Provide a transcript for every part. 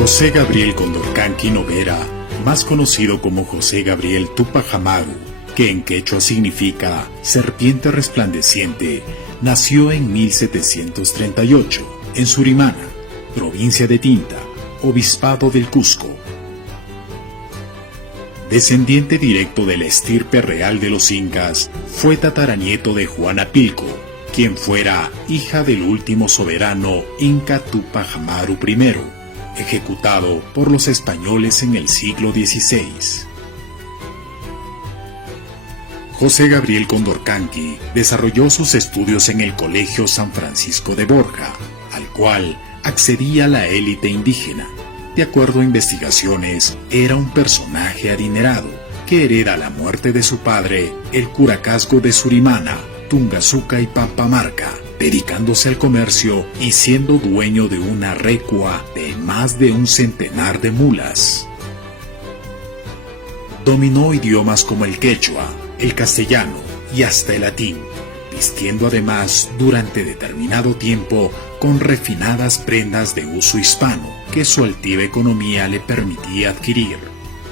José Gabriel Condorcanqui Noguera, más conocido como José Gabriel Túpac Amaru, que en quechua significa serpiente resplandeciente, nació en 1738 en Surimana, provincia de Tinta, obispado del Cusco. Descendiente directo de la estirpe real de los incas, fue tataranieto de Juana Pilco, quien fuera hija del último soberano inca Túpac Amaru I, ejecutado por los españoles en el siglo XVI. José Gabriel Condorcanqui desarrolló sus estudios en el Colegio San Francisco de Borja, al cual accedía la élite indígena. De acuerdo a investigaciones, era un personaje adinerado que hereda la muerte de su padre, el curacazgo de Surimana, Tungazuca y Pampamarca, dedicándose al comercio y siendo dueño de una recua de más de un centenar de mulas. Dominó idiomas como el quechua, el castellano y hasta el latín, vistiendo además durante determinado tiempo con refinadas prendas de uso hispano que su altiva economía le permitía adquirir.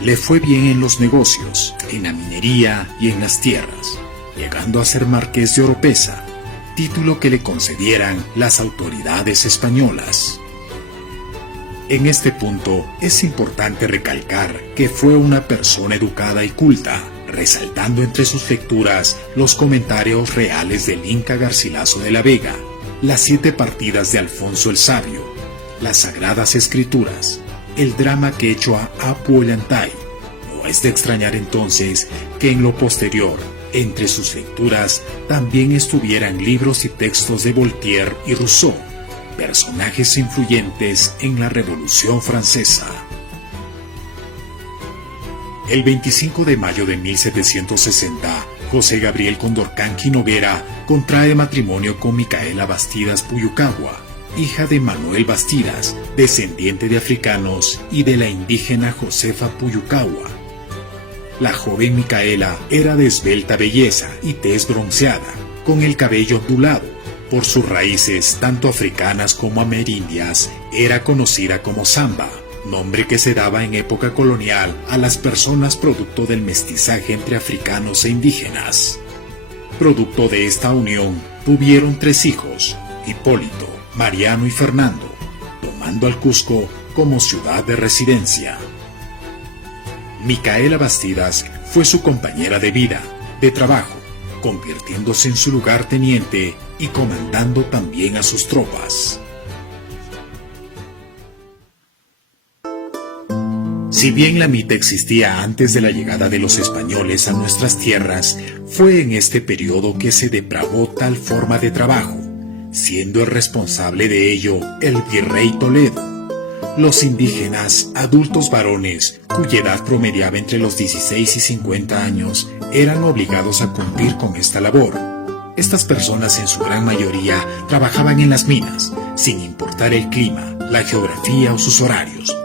Le fue bien en los negocios, en la minería y en las tierras, llegando a ser marqués de Oropesa, título que le concedieran las autoridades españolas. En este punto es importante recalcar que fue una persona educada y culta, resaltando entre sus lecturas los comentarios reales del Inca Garcilaso de la Vega, las 7 partidas de Alfonso el Sabio, las Sagradas Escrituras, el drama quechua Apu Ollantay. No es de extrañar entonces que en lo posterior, entre sus lecturas, también estuvieran libros y textos de Voltaire y Rousseau, personajes influyentes en la Revolución Francesa. El 25 de mayo de 1760, José Gabriel Condorcanqui Noguera contrae matrimonio con Micaela Bastidas Puyucagua, hija de Manuel Bastidas, descendiente de africanos, y de la indígena Josefa Puyucagua. La joven Micaela era de esbelta belleza y tez bronceada, con el cabello ondulado. Por sus raíces, tanto africanas como amerindias, era conocida como Samba, nombre que se daba en época colonial a las personas producto del mestizaje entre africanos e indígenas. Producto de esta unión, tuvieron 3 hijos, Hipólito, Mariano y Fernando, tomando al Cusco como ciudad de residencia. Micaela Bastidas fue su compañera de vida, de trabajo, convirtiéndose en su lugarteniente y comandando también a sus tropas. Si bien la mita existía antes de la llegada de los españoles a nuestras tierras, fue en este periodo que se depravó tal forma de trabajo, siendo el responsable de ello el virrey Toledo. Los indígenas, adultos varones, cuya edad promediaba entre los 16 y 50 años, eran obligados a cumplir con esta labor. Estas personas en su gran mayoría trabajaban en las minas, sin importar el clima, la geografía o sus horarios.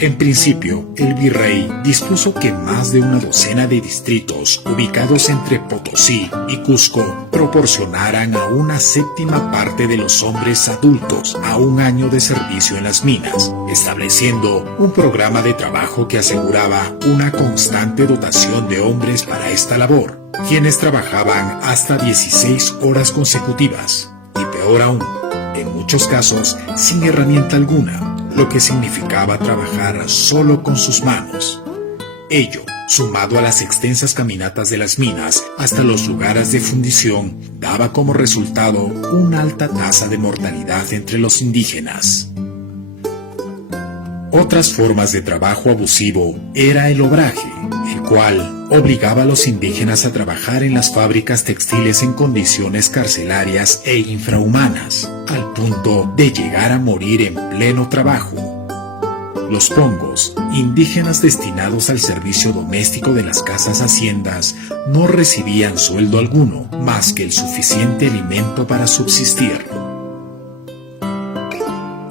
En principio, el virrey dispuso que más de una docena de distritos ubicados entre Potosí y Cusco proporcionaran a una 7ª parte de los hombres adultos a un año de servicio en las minas, estableciendo un programa de trabajo que aseguraba una constante dotación de hombres para esta labor, quienes trabajaban hasta 16 horas consecutivas, y peor aún, en muchos casos sin herramienta alguna, lo que significaba trabajar solo con sus manos. Ello, sumado a las extensas caminatas de las minas hasta los lugares de fundición, daba como resultado una alta tasa de mortalidad entre los indígenas. Otras formas de trabajo abusivo era el obraje, el cual obligaba a los indígenas a trabajar en las fábricas textiles en condiciones carcelarias e infrahumanas, al punto de llegar a morir en pleno trabajo. Los pongos, indígenas destinados al servicio doméstico de las casas haciendas, no recibían sueldo alguno más que el suficiente alimento para subsistir.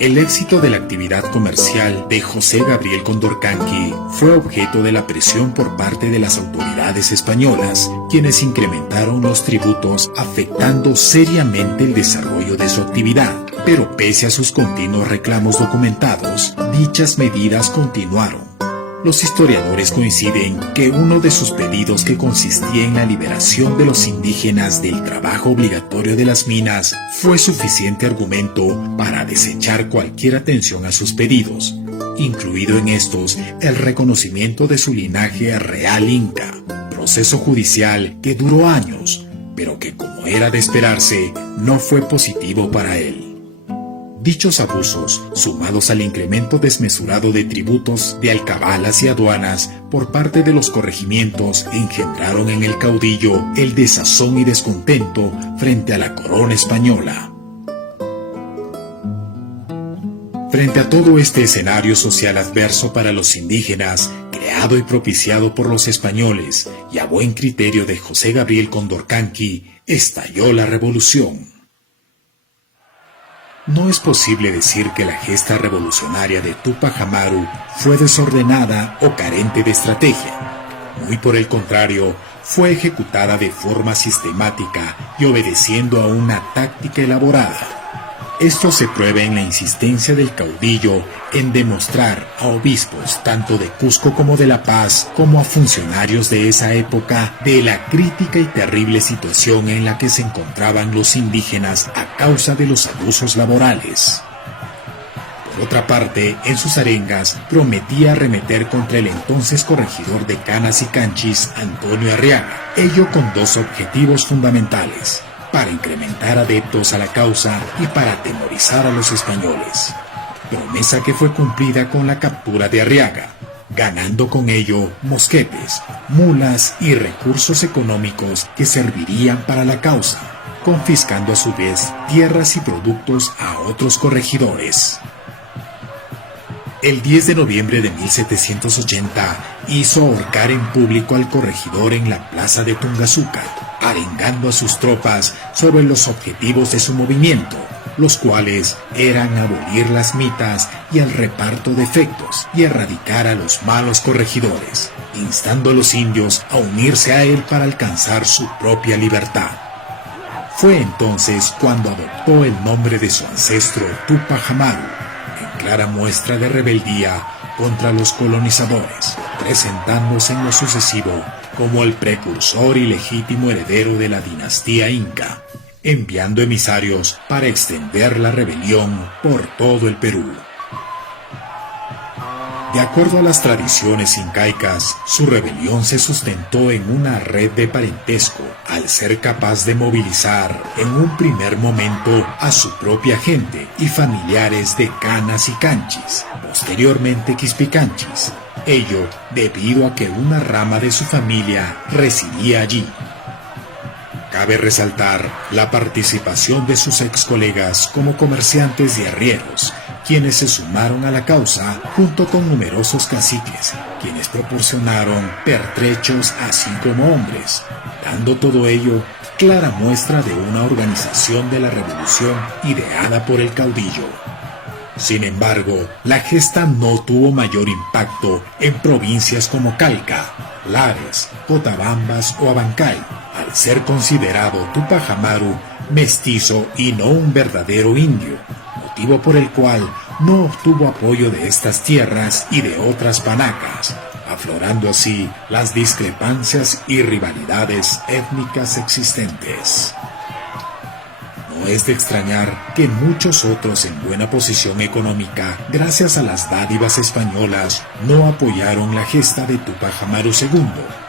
El éxito de la actividad comercial de José Gabriel Condorcanqui fue objeto de la presión por parte de las autoridades españolas, quienes incrementaron los tributos, afectando seriamente el desarrollo de su actividad. Pero pese a sus continuos reclamos documentados, dichas medidas continuaron. Los historiadores coinciden que uno de sus pedidos, que consistía en la liberación de los indígenas del trabajo obligatorio de las minas, fue suficiente argumento para desechar cualquier atención a sus pedidos, incluido en estos el reconocimiento de su linaje real inca, proceso judicial que duró años, pero que, como era de esperarse, no fue positivo para él. Dichos abusos, sumados al incremento desmesurado de tributos, de alcabalas y aduanas por parte de los corregimientos, engendraron en el caudillo el desazón y descontento frente a la corona española. Frente a todo este escenario social adverso para los indígenas, creado y propiciado por los españoles, y a buen criterio de José Gabriel Condorcanqui, estalló la revolución. No es posible decir que la gesta revolucionaria de Túpac Amaru fue desordenada o carente de estrategia. Muy por el contrario, fue ejecutada de forma sistemática y obedeciendo a una táctica elaborada. Esto se prueba en la insistencia del caudillo en demostrar a obispos tanto de Cusco como de La Paz, como a funcionarios de esa época, de la crítica y terrible situación en la que se encontraban los indígenas a causa de los abusos laborales. Por otra parte, en sus arengas prometía arremeter contra el entonces corregidor de Canas y Canchis, Antonio Arriaga, ello con dos objetivos fundamentales: para incrementar adeptos a la causa y para atemorizar a los españoles. Promesa que fue cumplida con la captura de Arriaga, ganando con ello mosquetes, mulas y recursos económicos que servirían para la causa, confiscando a su vez tierras y productos a otros corregidores. El 10 de noviembre de 1780 hizo ahorcar en público al corregidor en la plaza de Tungasuca, arengando a sus tropas sobre los objetivos de su movimiento, los cuales eran abolir las mitas y el reparto de efectos y erradicar a los malos corregidores, instando a los indios a unirse a él para alcanzar su propia libertad. Fue entonces cuando adoptó el nombre de su ancestro Túpac Amaru, en clara muestra de rebeldía contra los colonizadores, presentándose en lo sucesivo como el precursor y legítimo heredero de la dinastía inca, enviando emisarios para extender la rebelión por todo el Perú. De acuerdo a las tradiciones incaicas, su rebelión se sustentó en una red de parentesco, al ser capaz de movilizar en un primer momento a su propia gente y familiares de Canas y Canchis, posteriormente Quispicanchis, ello debido a que una rama de su familia residía allí. Cabe resaltar la participación de sus ex colegas como comerciantes y arrieros, quienes se sumaron a la causa junto con numerosos caciques, quienes proporcionaron pertrechos así como hombres, dando todo ello clara muestra de una organización de la revolución ideada por el caudillo. Sin embargo, la gesta no tuvo mayor impacto en provincias como Calca, Lares, Cotabambas o Abancay, al ser considerado Túpac Amaru mestizo y no un verdadero indio, motivo por el cual no obtuvo apoyo de estas tierras y de otras panacas, aflorando así las discrepancias y rivalidades étnicas existentes. No es de extrañar que muchos otros en buena posición económica, gracias a las dádivas españolas, no apoyaron la gesta de Túpac Amaru II,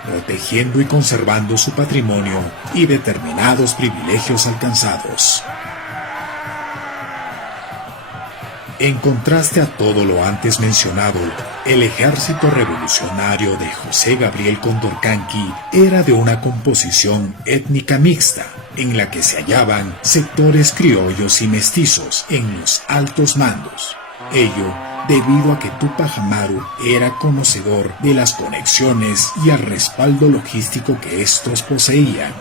protegiendo y conservando su patrimonio y determinados privilegios alcanzados. En contraste a todo lo antes mencionado, el ejército revolucionario de José Gabriel Condorcanqui era de una composición étnica mixta, en la que se hallaban sectores criollos y mestizos en los altos mandos. Ello debido a que Túpac Amaru era conocedor de las conexiones y el respaldo logístico que estos poseían.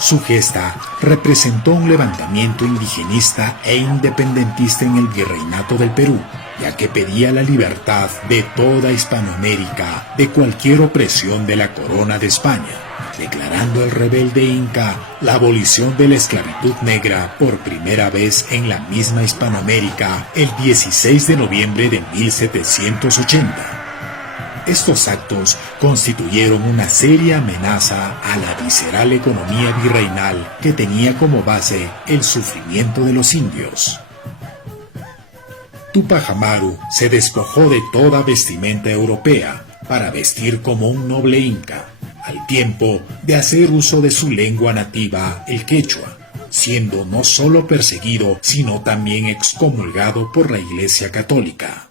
Su gesta representó un levantamiento indigenista e independentista en el virreinato del Perú, ya que pedía la libertad de toda Hispanoamérica de cualquier opresión de la corona de España, declarando el rebelde inca la abolición de la esclavitud negra por primera vez en la misma Hispanoamérica el 16 de noviembre de 1780. Estos actos constituyeron una seria amenaza a la visceral economía virreinal que tenía como base el sufrimiento de los indios. Túpac Amaru se despojó de toda vestimenta europea para vestir como un noble inca, al tiempo de hacer uso de su lengua nativa, el quechua, siendo no solo perseguido, sino también excomulgado por la Iglesia Católica.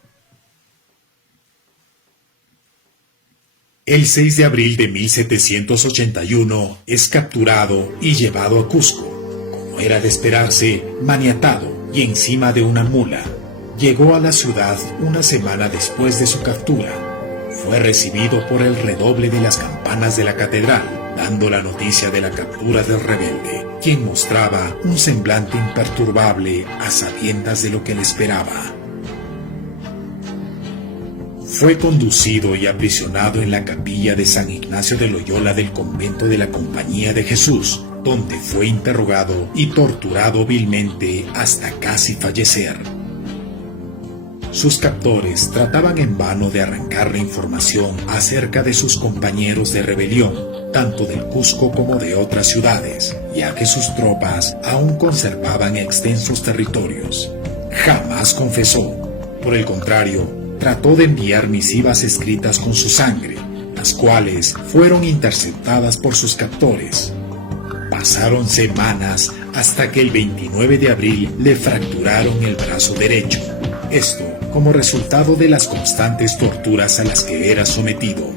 El 6 de abril de 1781 es capturado y llevado a Cusco. Como era de esperarse, maniatado y encima de una mula, llegó a la ciudad una semana después de su captura. Fue recibido por el redoble de las campanas de la catedral, dando la noticia de la captura del rebelde, quien mostraba un semblante imperturbable a sabiendas de lo que le esperaba. Fue conducido y aprisionado en la capilla de San Ignacio de Loyola del convento de la Compañía de Jesús, donde fue interrogado y torturado vilmente hasta casi fallecer. Sus captores trataban en vano de arrancarle información acerca de sus compañeros de rebelión, tanto del Cusco como de otras ciudades, ya que sus tropas aún conservaban extensos territorios. Jamás confesó. Por el contrario, trató de enviar misivas escritas con su sangre, las cuales fueron interceptadas por sus captores. Pasaron semanas hasta que el 29 de abril le fracturaron el brazo derecho. Esto como resultado de las constantes torturas a las que era sometido.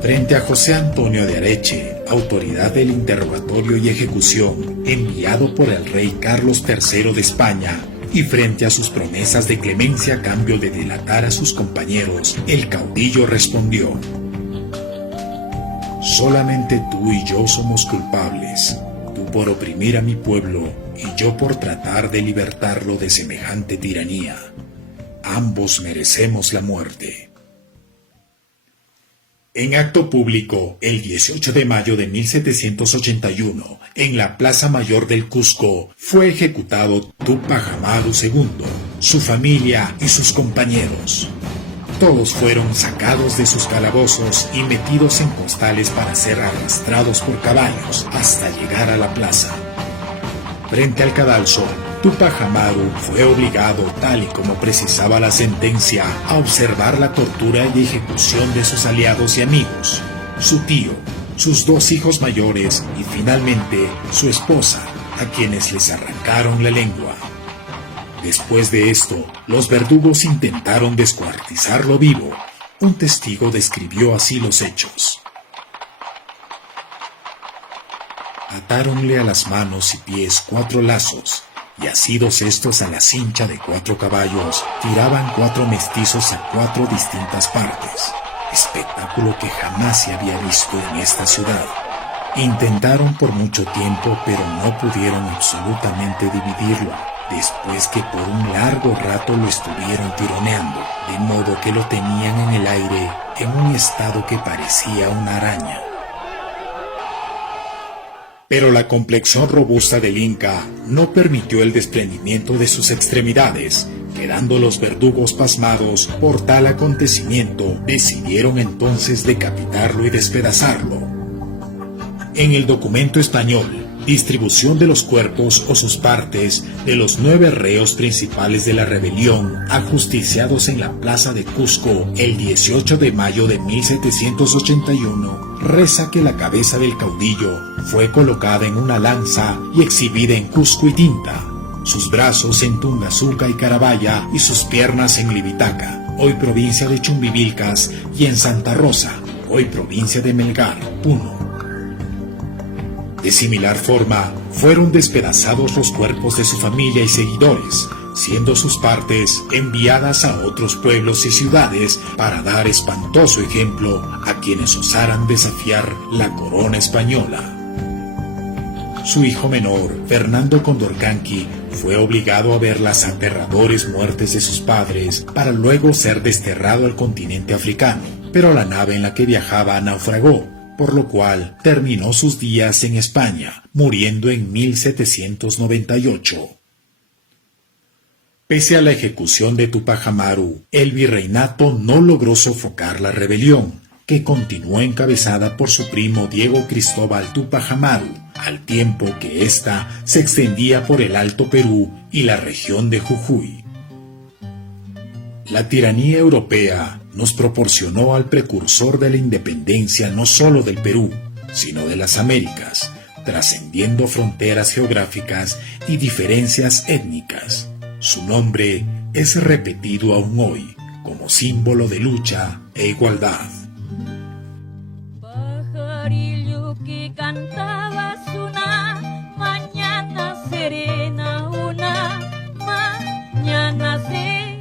Frente a José Antonio de Areche, autoridad del interrogatorio y ejecución, enviado por el rey Carlos III de España, y frente a sus promesas de clemencia a cambio de delatar a sus compañeros, el caudillo respondió: «Solamente tú y yo somos culpables, tú por oprimir a mi pueblo y yo por tratar de libertarlo de semejante tiranía. Ambos merecemos la muerte». En acto público, el 18 de mayo de 1781, en la Plaza Mayor del Cusco, fue ejecutado Túpac Amaru II, su familia y sus compañeros. Todos fueron sacados de sus calabozos y metidos en costales para ser arrastrados por caballos hasta llegar a la plaza. Frente al cadalso, Túpac Amaru fue obligado, tal y como precisaba la sentencia, a observar la tortura y ejecución de sus aliados y amigos, su tío, sus dos hijos mayores y finalmente su esposa, a quienes les arrancaron la lengua. Después de esto, los verdugos intentaron descuartizarlo vivo. Un testigo describió así los hechos. Atáronle a las manos y pies 4 lazos, y asidos estos a la cincha de 4 caballos, tiraban 4 mestizos a 4 distintas partes, espectáculo que jamás se había visto en esta ciudad. Intentaron por mucho tiempo, pero no pudieron absolutamente dividirlo, después que por un largo rato lo estuvieron tironeando, de modo que lo tenían en el aire en un estado que parecía una araña. Pero la complexión robusta del Inca no permitió el desprendimiento de sus extremidades. Quedando los verdugos pasmados por tal acontecimiento, decidieron entonces decapitarlo y despedazarlo. En el documento español, distribución de los cuerpos o sus partes de los 9 reos principales de la rebelión, ajusticiados en la plaza de Cusco el 18 de mayo de 1781, reza que la cabeza del caudillo fue colocada en una lanza y exhibida en Cusco y Tinta, sus brazos en Tungazuca y Carabaya y sus piernas en Libitaca, hoy provincia de Chumbivilcas, y en Santa Rosa, hoy provincia de Melgar, Puno. De similar forma, fueron despedazados los cuerpos de su familia y seguidores, siendo sus partes enviadas a otros pueblos y ciudades para dar espantoso ejemplo a quienes osaran desafiar la corona española. Su hijo menor, Fernando Condorcanqui, fue obligado a ver las aterradores muertes de sus padres para luego ser desterrado al continente africano, pero la nave en la que viajaba naufragó, por lo cual terminó sus días en España, muriendo en 1798. Pese a la ejecución de Túpac Amaru, el virreinato no logró sofocar la rebelión, que continuó encabezada por su primo Diego Cristóbal Túpac Amaru, al tiempo que ésta se extendía por el Alto Perú y la región de Jujuy. La tiranía europea nos proporcionó al precursor de la independencia no solo del Perú, sino de las Américas, trascendiendo fronteras geográficas y diferencias étnicas. Su nombre es repetido aún hoy como símbolo de lucha e igualdad. Pajarillo que cantabas una mañana serena, una mañana serena.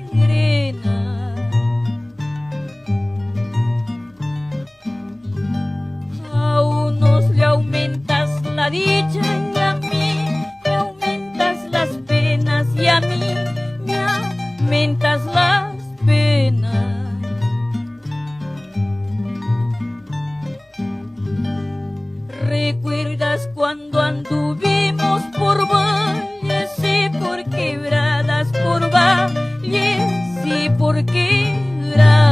A unos le aumentas la dicha y a mí me aumentas las penas y a mí me aumentas las penas. ¿Recuerdas cuando anduvimos por valles y por quebradas, por valles y por quebradas?